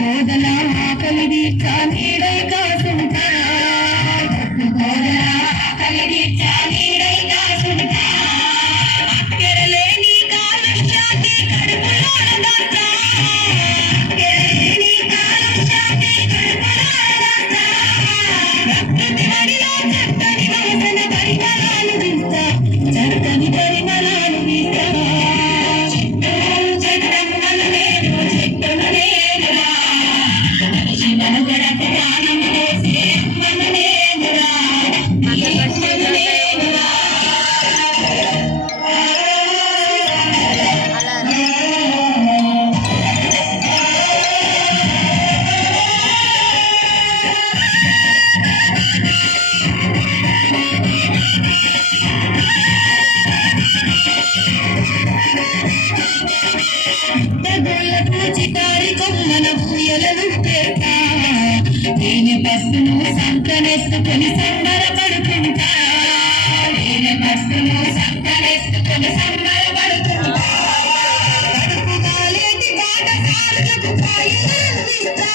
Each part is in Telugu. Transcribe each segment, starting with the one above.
బోధన ఆకలిది చాలీడై కాసుంటా బోధన ఆకలిది చాలీడై కాసుంటా అక్కరలేని కాలుష్యాన్ని కడుపులోనదంతా అక్కరలేని కాలుష్యాన్ని కడుపులోనదంతా ప్రకృతి వడిలో చక్కని వాసన పరిమళాలు వీస్తా చక్కని పరిమళాలు వీస్తా చిటారి కొమ్మన ఊయలను పెడతా నేను పట్టును సంకనెత్తుకొని సంబరపడుకుంటా నేను పట్టును సంకనెత్తుకొని సంబరపడుకుంటా కడుపు గాలేటి బాటసారులకు కాయలు అందిస్తా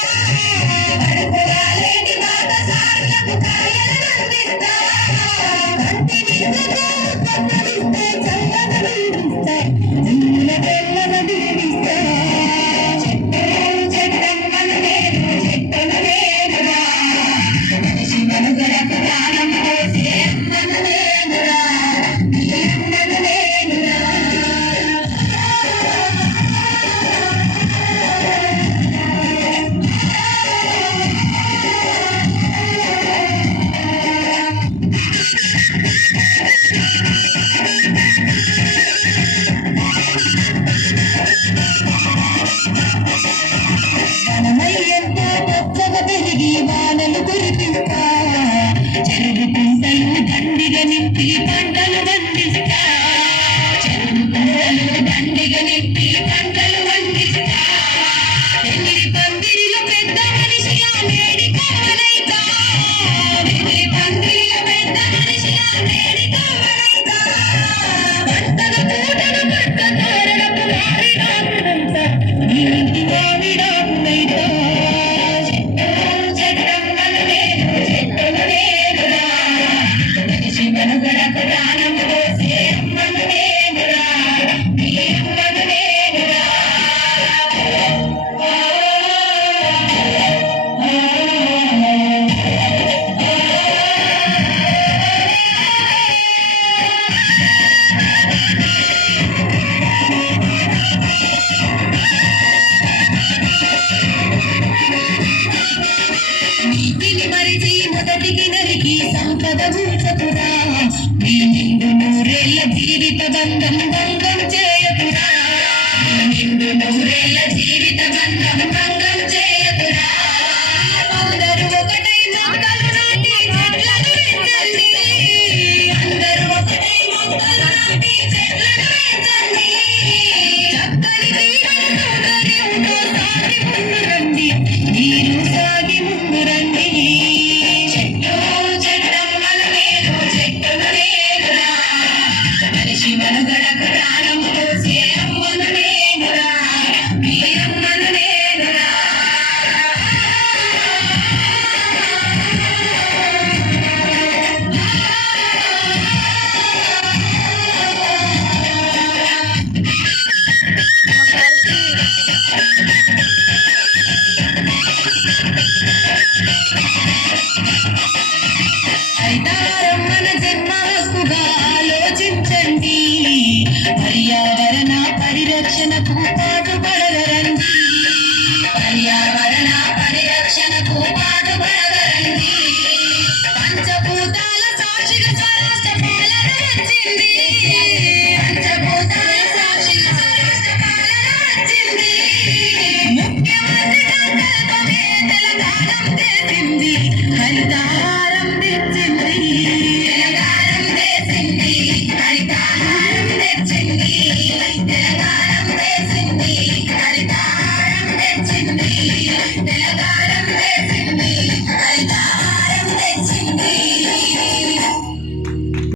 కడుపు గాలేటి బాటసారులకు కాయలు అందిస్తా కంటి నిండుగా పక్కనిస్తే చల్లగా నిండిస్తా నీల తెల్లగా దీవిస్తా వానలు కురిపిస్తా చెరువు కుంటలు దండిగా నింపి పంటలు పండిస్తా చెరువు కుంటలు దండిగా నింపి పంటలు పండిస్తా ఎన్ని పందిరిలో పెద్ద మనిషి ఆ మేడి కావలైతా ఎన్ని పందిరిలో పెద్ద మనిషి ఆ మేడి కావలైతా పంటల పూటలు పట్ట తోరణపు మామిడాకులంతా నీ ఇంటి మామిడాకులైతా మొదటికి నరికి సంపద ఉంచకురా నీ నిండు నూరేళ్ల జీవిత బంధం